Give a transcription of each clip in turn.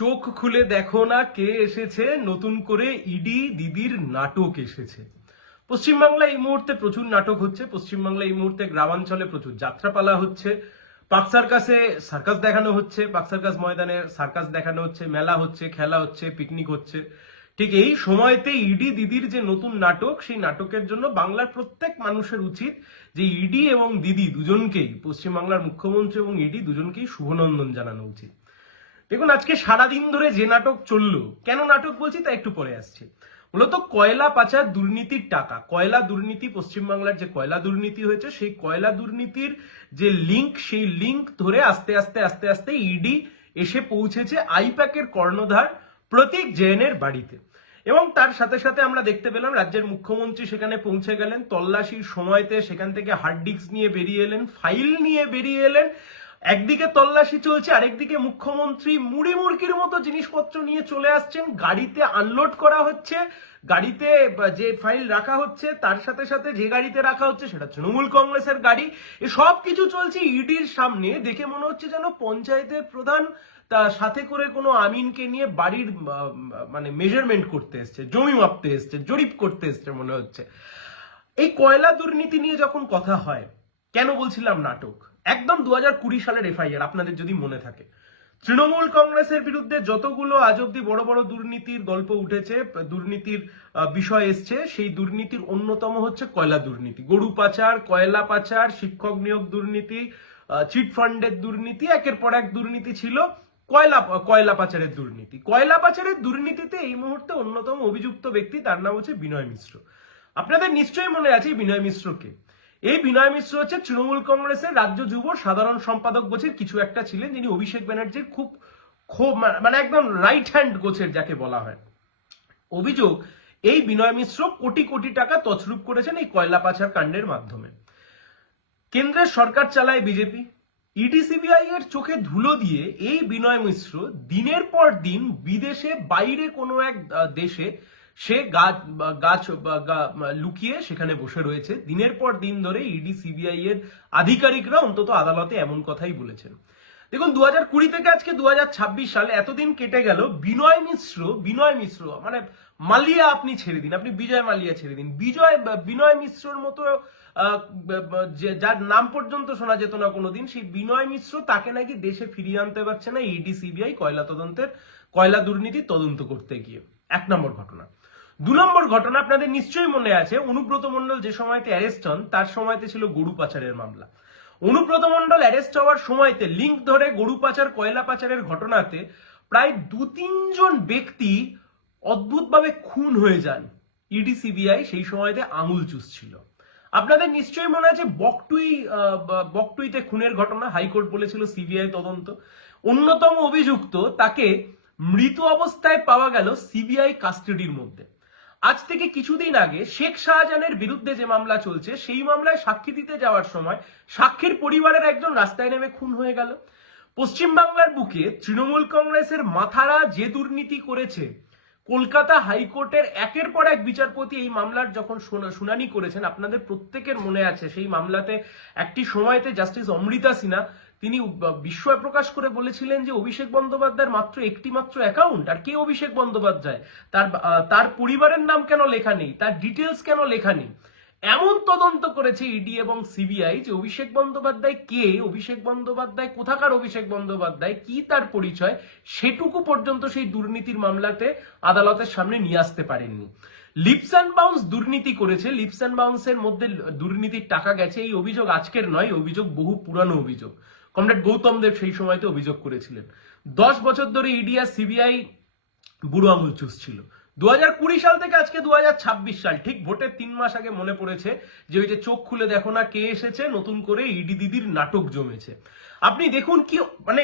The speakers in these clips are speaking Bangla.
চোখ খুলে দেখো না কে এসেছে, নতুন করে ইডি দিদির নাটক এসেছে। পশ্চিমবাংলায় এই মুহূর্তে প্রচুর নাটক হচ্ছে, পশ্চিমবাংলায় এই মুহূর্তে গ্রামাঞ্চলে প্রচুর যাত্রাপালা হচ্ছে। পাক সার্কাসে সার্কাস দেখানো হচ্ছে, পাক সার্কাস ময়দানে সার্কাস দেখানো হচ্ছে, মেলা হচ্ছে, খেলা হচ্ছে, পিকনিক হচ্ছে। ঠিক এই সময়তে ইডি দিদির যে নতুন নাটক, সেই নাটকের জন্য বাংলার প্রত্যেক মানুষের উচিত যে ইডি এবং দিদি দুজনকেই, পশ্চিমবাংলার মুখ্যমন্ত্রী এবং ইডি দুজনকেই শুভনন্দন জানানো উচিত। দেখুন, আজকে সারাদিন ধরে যে নাটক চলল, কেন নাটক বলছি তা একটু পরে আসছে। মূলত কয়লা পাচার দুর্নীতির টাকা, কয়লা দুর্নীতি, পশ্চিমবাংলার যে কয়লা দুর্নীতি হয়েছে, সেই কয়লা দুর্নীতির যে লিংক সেই লিংক ধরে আস্তে আস্তে আস্তে আস্তে ইডি এসে পৌঁছেছে আইপ্যাকের কর্ণধার প্রতীক জৈনের বাড়িতে। এবং তার সাথে সাথে আমরা দেখতে পেলাম, রাজ্যের মুখ্যমন্ত্রী সেখানে পৌঁছে গেলেন, তল্লাশির সময়তে সেখান থেকে হার্ড ডিস্ক নিয়ে বেরিয়ে এলেন ফাইল নিয়ে বেরিয়ে এলেন একদিকে তল্লাশি চলছে, আরেকদিকে মুখ্যমন্ত্রী মুড়ি মুড়কির মতো জিনিসপত্র নিয়ে চলে আসছেন। গাড়িতে আনলোড করা হচ্ছে, গাড়িতে যে ফাইল রাখা হচ্ছে, তার সাথে সাথে যে গাড়িতে রাখা হচ্ছে সেটা তৃণমূল কংগ্রেসের গাড়ি। সব কিছু চলছে ইডির সামনে। দেখে মনে হচ্ছে যেন পঞ্চায়েতের প্রধান তার সাথে করে কোনো আমিনকে নিয়ে বাড়ির মানে মেজারমেন্ট করতে এসছে, জমি মাপতে এসছে, জরিপ করতে এসছে মনে হচ্ছে। এই কয়লা দুর্নীতি নিয়ে যখন কথা হয়, কেন বলছিলাম নাটক? একদম দু হাজার কুড়ি সালের এফআইআর আপনাদের যদি মনে থাকে। তৃণমূল কংগ্রেসের বিরুদ্ধে যতগুলো আজ অব্দি বড় বড় দুর্নীতির গল্প উঠেছে, দুর্নীতির বিষয় এসছে, সেই দুর্নীতির অন্যতম হচ্ছে কয়লা দুর্নীতি। গরু পাচার, কয়লা পাচার, শিক্ষক নিয়োগ দুর্নীতি চিট ফান্ডের দুর্নীতি, একের পর এক দুর্নীতি ছিল কয়লা কয়লা পাচারের দুর্নীতি। কয়লা পাচারের দুর্নীতিতে এই মুহূর্তে অন্যতম অভিযুক্ত ব্যক্তি, তার নাম হচ্ছে বিনয় মিশ্র। আপনাদের নিশ্চয়ই মনে আছে বিনয় মিশ্রকে। এই বিনয় মিশ্র হচ্ছে তৃণমূল কংগ্রেসের রাজ্য যুব সাধারণ সম্পাদক গোছের কিছু একটা ছিলেন, যিনি অভিষেক ব্যানার্জির খুব খুব মানে একদম রাইট হ্যান্ড গোছের যাকে বলা হয়। অভিযোগ, এই বিনয় মিশ্র কোটি কোটি টাকা তছরূপ করেছেন এই কয়লা পাচার কাণ্ডের মাধ্যমে। কেন্দ্রের সরকার চালায় বিজেপি। ইডি সিবিআই এর চোখে ধুলো দিয়ে এই বিনয় মিশ্র দিনের পর দিন বিদেশে, বাইরে কোনো এক দেশে সে গাছ গাছ লুকিয়ে সেখানে বসে রয়েছে। দিনের পর দিন ধরে ইডি সিবিআই এর আধিকারিকরা অন্তত আদালতে এমন কথাই বলেছেন। দেখুন দু হাজার কুড়ি থেকে আজকে দু হাজার ছাব্বিশ সাল এতদিন কেটে গেল। বিনয় মিশ্র বিনয় মিশ্র মানে মালিয়া আপনি ছেড়ে দিন, আপনি বিজয় মালিয়া ছেড়ে দিন। বিজয় বিনয় মিশ্রর মতো যার নাম পর্যন্ত শোনা যেত না কোনোদিন, সেই বিনয় মিশ্র তাকে নাকি দেশে ফিরিয়ে আনতে পারছে না ইডি সিবিআই কয়লা তদন্তের, কয়লা দুর্নীতি তদন্ত করতে গিয়ে। এক নম্বর ঘটনা। দু নম্বর ঘটনা আপনাদের নিশ্চয়ই মনে আছে। অনুব্রত মণ্ডল যে সময়তে অ্যারেস্ট হন, তার সময়তে ছিল গরু পাচারের মামলা। অনুব্রত মণ্ডল অ্যারেস্ট হওয়ার সময়তে লিঙ্ক ধরে গরু পাচার, কয়লা পাচারের ঘটনাতে প্রায় দু তিনজন ব্যক্তি অদ্ভুতভাবে খুন হয়ে যান। ইডি সিবিআই সেই সময়তে আঙুল চুষছিল আপনাদের নিশ্চয়ই মনে আছে বকটুই বকটুইতে খুনের ঘটনা, হাইকোর্ট বলেছিল সিবিআই তদন্ত। অন্যতম অভিযুক্ত তাকে মৃত অবস্থায় পাওয়া গেল সিবিআই কাস্টাডির মধ্যে। আজ থেকে কিছুদিন আগে শেখ শাহজাহানের বিরুদ্ধে যে মামলা চলছে, সেই মামলায় সাক্ষী দিতে যাওয়ার সময় সাক্ষীর পরিবারের একজন রাস্তায় নেমে খুন হয়ে গেল। পশ্চিমবাংলার বুকে তৃণমূল কংগ্রেসের মাথারা যে দুর্নীতি করেছে, কলকাতা হাইকোর্টের একের পর এক বিচারপতি এই মামলার যখন শুনানি করেছেন, আপনাদের প্রত্যেকের মনে আছে সেই মামলাতে একটি সময়তে জাস্টিস অমৃতা সিনহা তিনি বিস্ময় প্রকাশ করে বলেছিলেন যে অভিষেক বন্দ্যোপাধ্যায়ের মাত্র একটি মাত্র অ্যাকাউন্ট আর কে অভিষেক বন্দ্যোপাধ্যায়? তার তার পরিবারের নাম কেন লেখা নেই? তার ডিটেলস কেন লেখা নেই? এমন তদন্ত করেছে ইডি এবং সিবিআই যে অভিষেক বন্দ্যোপাধ্যায় কে, অভিষেক বন্দ্যোপাধ্যায় কোথাকার অভিষেক বন্দ্যোপাধ্যায়, কি তার পরিচয়, সেটুকু পর্যন্ত সেই দুর্নীতির মামলাতে আদালতের সামনে নিয়ে আসতে পারেননি। লিপস অ্যান্ড বাউন্স দুর্নীতি করেছে। লিপস অ্যান্ড বাউন্সের মধ্যে দুর্নীতির টাকা গেছে। এই অভিযোগ আজকের নয় অভিযোগ বহু পুরানো অভিযোগ। কমরেড গৌতম দেব সেই সময়তে অভিযোগ করেছিলেন। দশ বছর ধরে ইডি আর সিবিআই বুড়ো আঙুল চুষছিল। দু হাজার কুড়ি সাল থেকে আজকে দু হাজার ছাব্বিশ সাল, ঠিক ভোটের তিন মাস আগে মনে পড়েছে যে ওই যে চোখ খুলে দেখো না কে এসেছে, নতুন করে ইডি দিদির নাটক জমেছে। আপনি দেখুন কি মানে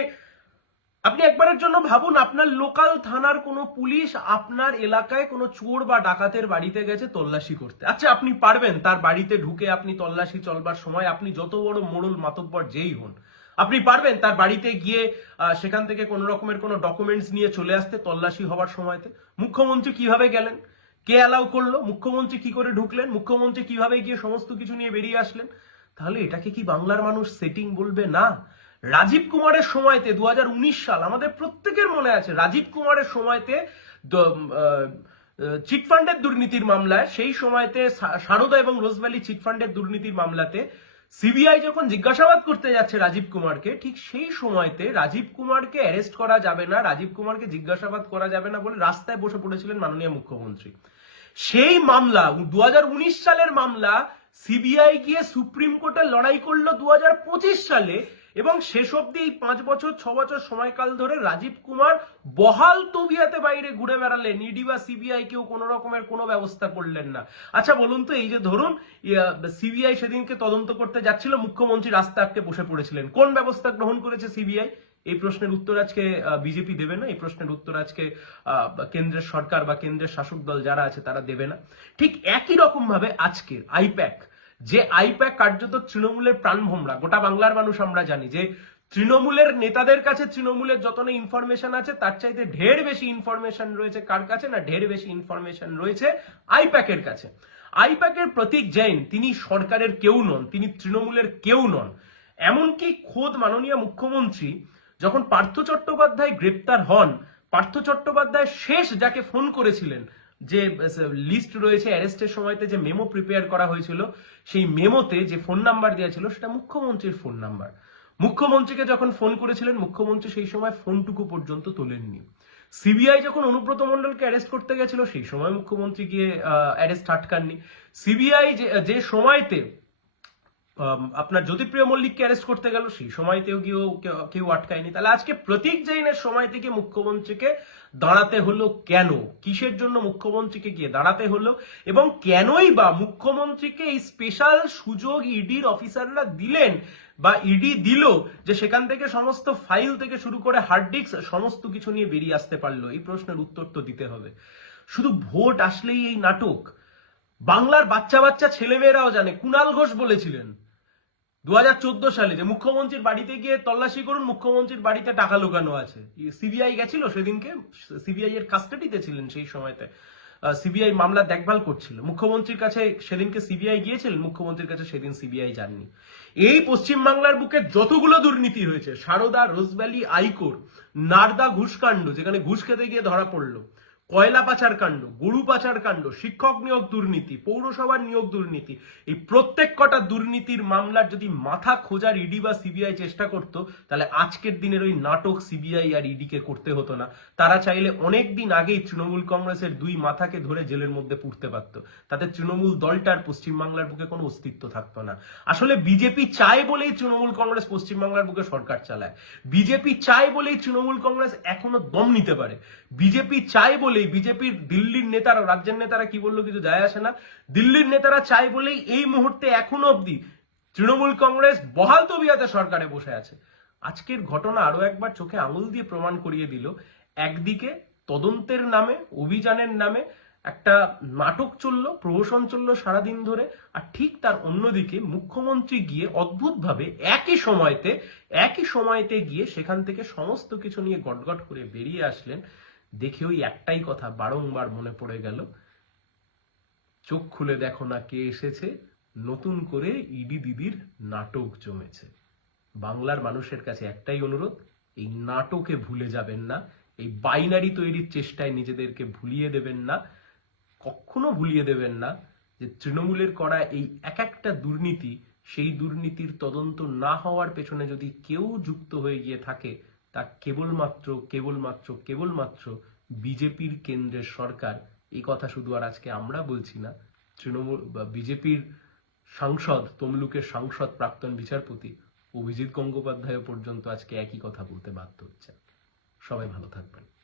আপনি একবারের জন্য ভাবুন, আপনার লোকাল থানার কোনো পুলিশ আপনার এলাকায় কোনো চোর বা ডাকাতের বাড়িতে গেছে তল্লাশি করতে। আচ্ছা আপনি পারবেন, তার বাড়িতে ঢুকে আপনি তল্লাশি চলবার সময়, আপনি যত বড় মোড়ল মাতব্বর যেই হন। আপনি পারবেন তার বাড়িতে গিয়ে সেখান থেকে কোনো রকমের কোনো ডকুমেন্টস নিয়ে চলে আসতে তল্লাশি হওয়ার সময়তে। মুখ্যমন্ত্রী কীভাবে গেলেন? কে অ্যালাউ করল? মুখ্যমন্ত্রী কি করে ঢুকলেন? মুখ্যমন্ত্রী কীভাবে গিয়ে সমস্ত কিছু নিয়ে বেরিয়ে আসলেন? তাহলে এটাকে কি বাংলার মানুষ সেটিং বলবে? না। রাজীব কুমারের সময়তে দু হাজার উনিশ সাল, আমাদের প্রত্যেকের মনে আছে, রাজীব কুমারের সময়তে চিটফান্ডের দুর্নীতির মামলায়, সেই সময়তে সারদা এবং রোজভ্যালি চিটফান্ডের দুর্নীতির মামলাতে সিবিআই যখন জিজ্ঞাসাবাদ করতে যাচ্ছে রাজীব কুমারকে, ঠিক সেই সময়তে রাজীব কুমারকে অ্যারেস্ট করা যাবে না, রাজীব কুমারকে জিজ্ঞাসাবাদ করা যাবে না বলে রাস্তায় বসে পড়েছিলেন মাননীয় মুখ্যমন্ত্রী। সেই মামলা দু হাজার উনিশ সালের মামলা, সিবিআই গিয়ে সুপ্রিম কোর্টে লড়াই করল দু হাজার পঁচিশ সালে এবং শেষ অব্দি এই পাঁচ বছর, ছ বছর সময়কাল ধরে রাজীব কুমার বহাল তবিয়াতে বাইরে ঘুরে বেড়ালেন। ইডি বা সিবিআই কেউ কোনো রকমের কোনো ব্যবস্থা করলেন না। আচ্ছা বলুন তো, এই যে ধরুন সিবিআই সেদিনকে তদন্ত করতে যাচ্ছিল, মুখ্যমন্ত্রী রাস্তা আটকে বসে পড়েছিলেন। কোন ব্যবস্থা গ্রহণ করেছে সিবিআই? এই প্রশ্নের উত্তর আজকে বিজেপি দেবে না। এই প্রশ্নের উত্তর আজকে কেন্দ্রের সরকার বা কেন্দ্রের শাসক দল যারা আছে তারা দেবে না। ঠিক একই রকম ভাবে আজকের আইপ্যাক যে আইপ্যাক কার্যত তৃণমূলের প্রাণভোমরা গোটা বাংলার মানুষ আমরা জানি, যে তৃণমূলের নেতাদের কাছে তৃণমূলের যত না ইনফরমেশন আছে, তার চাইতে ঢের বেশি ইনফরমেশন রয়েছে কার কাছে না ঢের বেশি ইনফরমেশন রয়েছে আইপ্যাকের কাছে। আইপ্যাকের প্রতীক জৈন, তিনি সরকারের কেউ নন, তিনি তৃণমূলের কেউ নন। এমনকি খোদ মাননীয় মুখ্যমন্ত্রী যখন পার্থ চট্টোপাধ্যায় গ্রেপ্তার হন, পার্থ চট্টোপাধ্যায় শেষ যাকে ফোন করেছিলেন যে লিস্ট রয়েছে অ্যারেস্টের সময়তে যে মেমো প্রিপেয়ার করা হয়েছিল, সেই মেমোতে যে ফোন নাম্বার দেওয়া ছিল, সেটা মুখ্যমন্ত্রীর ফোন নাম্বার মুখ্যমন্ত্রীকে যখন ফোন করেছিলেন, মুখ্যমন্ত্রী সেই সময় ফোনটুকু পর্যন্ত তোলেননি। সিবিআই যখন অনুব্রত মন্ডলকে অ্যারেস্ট করতে গেছিল, সেই সময় মুখ্যমন্ত্রী গিয়ে অ্যারেস্ট আটকাননি। সিবিআই যে সময়তে আপনার জ্যোতিপ্রিয় মল্লিককে অ্যারেস্ট করতে গেল, সেই সময়তেও গিয়েও কেউ- আটকায়নি। তাহলে আজকে প্রতীক জৈনের সময় থেকে মুখ্যমন্ত্রীকে দাঁড়াতে হলো কেন? কিসের জন্য মুখ্যমন্ত্রীকে গিয়ে দাঁড়াতে হলো? এবং কেনই বা মুখ্যমন্ত্রীকে এই স্পেশাল সুযোগ ইডির অফিসাররা দিলেন বা ইডি দিল যে সেখান থেকে সমস্ত ফাইল থেকে শুরু করে হার্ড ডিস্ক সমস্ত কিছু নিয়ে বেরিয়ে আসতে পারল? এই প্রশ্নের উত্তর তো দিতে হবে। শুধু ভোট আসলেই এই নাটক। বাংলার বাচ্চা বাচ্চা ছেলেমেয়েরাও জানে। কুণাল ঘোষ বলেছিলেন দু সালে যে মুখ্যমন্ত্রীর বাড়িতে গিয়ে তল্লাশি করুন, মুখ্যমন্ত্রীর বাড়িতে টাকা লুকানো আছে। সিবিআই গেছিল সেদিনকে, সিবিআই এর কাস্টাডিতে ছিলেন সেই সময়তে। সিবিআই মামলা দেখভাল করছিল। মুখ্যমন্ত্রীর কাছে সেদিনকে সিবিআই গিয়েছিলেন মুখ্যমন্ত্রীর কাছে সেদিন সিবিআই যাননি। এই পশ্চিম বাংলার বুকে যতগুলো দুর্নীতি হয়েছে, Saradha, Rose Valley, iCore, Narada ঘুষকাণ্ড, যেখানে ঘুষ খেতে গিয়ে ধরা পড়ল কয়লা পাচার কাণ্ড, গরু পাচার কাণ্ড, শিক্ষক নিয়োগ দুর্নীতি, পৌরসভার নিয়োগ দুর্নীতি, এই প্রত্যেক কটা দুর্নীতির মামলার যদি মাথা খোঁজার ইডি বা সিবিআই চেষ্টা করত, তাহলে আজকের দিনের ওই নাটক সিবিআই আর ইডি কে করতে হতো না। তারা চাইলে অনেক দিন আগেই তৃণমূল কংগ্রেসের দুই মাথাকে ধরে জেলের মধ্যে পুড়তে পারত। তাতে তৃণমূল দলটার পশ্চিমবাংলার বুকে কোনো অস্তিত্ব থাকতো না। আসলে বিজেপি চায় বলেই তৃণমূল কংগ্রেস পশ্চিমবাংলার বুকে সরকার চালায়। বিজেপি চায় বলেই তৃণমূল কংগ্রেস এখনও দম নিতে পারে। বিজেপি চায় বলেই বিজেপির দিল্লির নেতারা, রাজ্যের নেতারা কি বলল কিছু যায় আসে না। দিল্লির নেতারা চায় বলেই এই মুহূর্তে এখনও অবধি তৃণমূল কংগ্রেস বহাল তবিয়াতে সরকারে বসে আছে। আজকের ঘটনা আরও একবার চোখে আঙুল দিয়ে প্রমাণ করিয়ে দিল। একদিকে তদন্তের নামে, অভিযানের নামে একটা নাটক চলল, প্রহসন চলল সারাদিন ধরে, আর ঠিক তার অন্যদিকে মুখ্যমন্ত্রী গিয়ে অদ্ভুতভাবে একই সময়তে একই সময়তে গিয়ে সেখান থেকে সমস্ত কিছু নিয়ে গটগট করে বেরিয়ে আসলেন দেখে ওই একটাই কথা বারংবার মনে পড়ে গেল। চোখ খুলে দেখো না কে এসেছে। নতুন করে ইডি দিদির নাটক জমেছে। বাংলার মানুষের কাছে একটাই অনুরোধ, এই নাটকে ভুলে যাবেন না। এই বাইনারি তৈরির চেষ্টায় নিজেদেরকে ভুলিয়ে দেবেন না। কখনো ভুলিয়ে দেবেন না যে তৃণমূলের করা এই এক একটা দুর্নীতি, সেই দুর্নীতির তদন্ত না হওয়ার পেছনে যদি কেউ যুক্ত হয়ে গিয়ে থাকে তা কেবলমাত্র কেবলমাত্র কেবলমাত্র বিজেপির কেন্দ্রের সরকার। এই কথা শুধু আর আজকে আমরা বলছি না। তৃণমূল, বা বিজেপির সাংসদ, তমলুকের সাংসদ, প্রাক্তন বিচারপতি অভিজিৎ গঙ্গোপাধ্যায় পর্যন্ত আজকে একই কথা বলতে বাধ্য হচ্ছে সবাই ভালো থাকবেন।